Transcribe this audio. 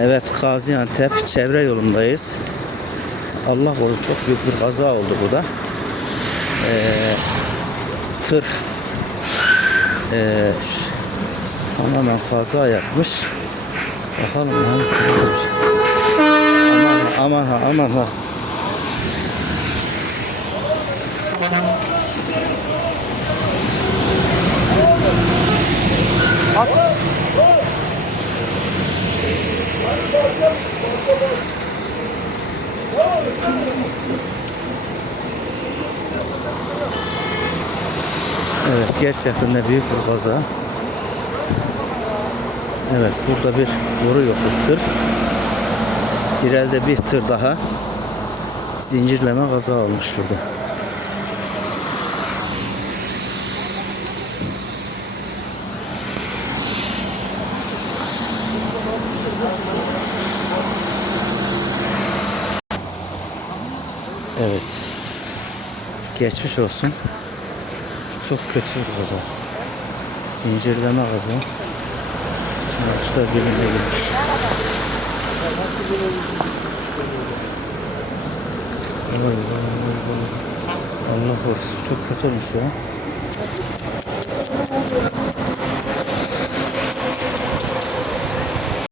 Evet Gaziantep çevre yolundayız. Allah korusun çok büyük bir kaza oldu burada. Ee, tır ş- tamamen kaza yapmış. Bakalım lan. Aman ha aman ha aman ha. Evet gerçekten de büyük bir kaza. Evet burada bir boru yok bir tır. İleride bir tır daha zincirleme kaza olmuş şurada. Evet. Geçmiş olsun. Çok kötü bir kaza. Zincirleme kaza. Ağaçlar birbirine girmiş. Allah korusun. Çok kötü olmuş ya.